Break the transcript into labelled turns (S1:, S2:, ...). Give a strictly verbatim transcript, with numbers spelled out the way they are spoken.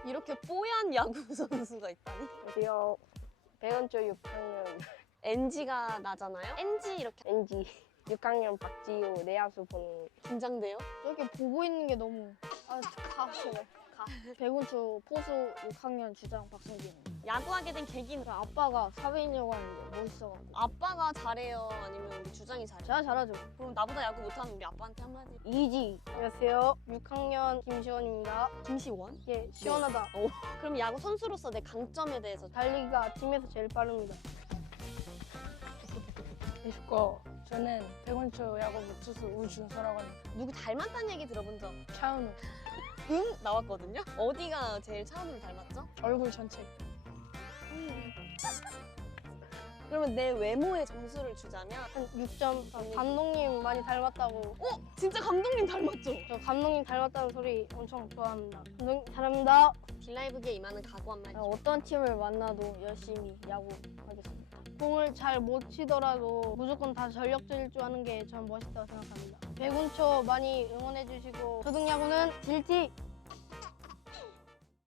S1: 이렇게 뽀얀 야구 선수가 있다니?
S2: 어디요? 배은초 육 학년
S1: 엔지가 나잖아요? 엔지 이렇게
S2: 엔지 육 학년 박지우 내야수 보는
S1: 긴장돼요?
S3: 저렇게 보고 있는 게 너무 아, 가, 그래. 가. 백운초 포수 육 학년 주장 박성기입니다.
S1: 야구하게 된 계기는
S3: 아빠가 사회인이라고 하는데 멋있어가지고.
S1: 아빠가 잘해요? 아니면 우리 주장이 잘해요?
S3: 제가 잘하죠.
S1: 그럼 나보다 야구 못하는 우리 아빠한테 한마디.
S3: 이지.
S2: 안녕하세요. 육 학년 김시원입니다.
S1: 김시원?
S3: 예, 시원하다.
S1: 오. 그럼 야구 선수로서 내 강점에 대해서
S3: 달리기가 팀에서 제일 빠릅니다.
S4: 안녕하십니까. 저는 백운초 야구부 투수 우준서라고 합니다.
S1: 누구 닮았다는 얘기 들어본 적?
S4: 차은우
S1: 응? 나왔거든요? 어디가 제일 차은우를 닮았죠?
S4: 얼굴 전체.
S1: 그러면 내 외모에 점수를 주자면
S3: 한 육 점. 감독님 많이 닮았다고.
S1: 어? 진짜 감독님 닮았죠?
S3: 저 감독님 닮았다는 소리 엄청 좋아합니다. 감독님 잘합니다.
S1: 딜라이브기에 임하는 각오 한마디.
S3: 어떤 팀을 만나도 열심히 야구하겠습니다. 공을 잘 못 치더라도 무조건 다 전력 질주하는 게 전 멋있다고 생각합니다. 백운초 많이 응원해주시고 초등야구는 딜티!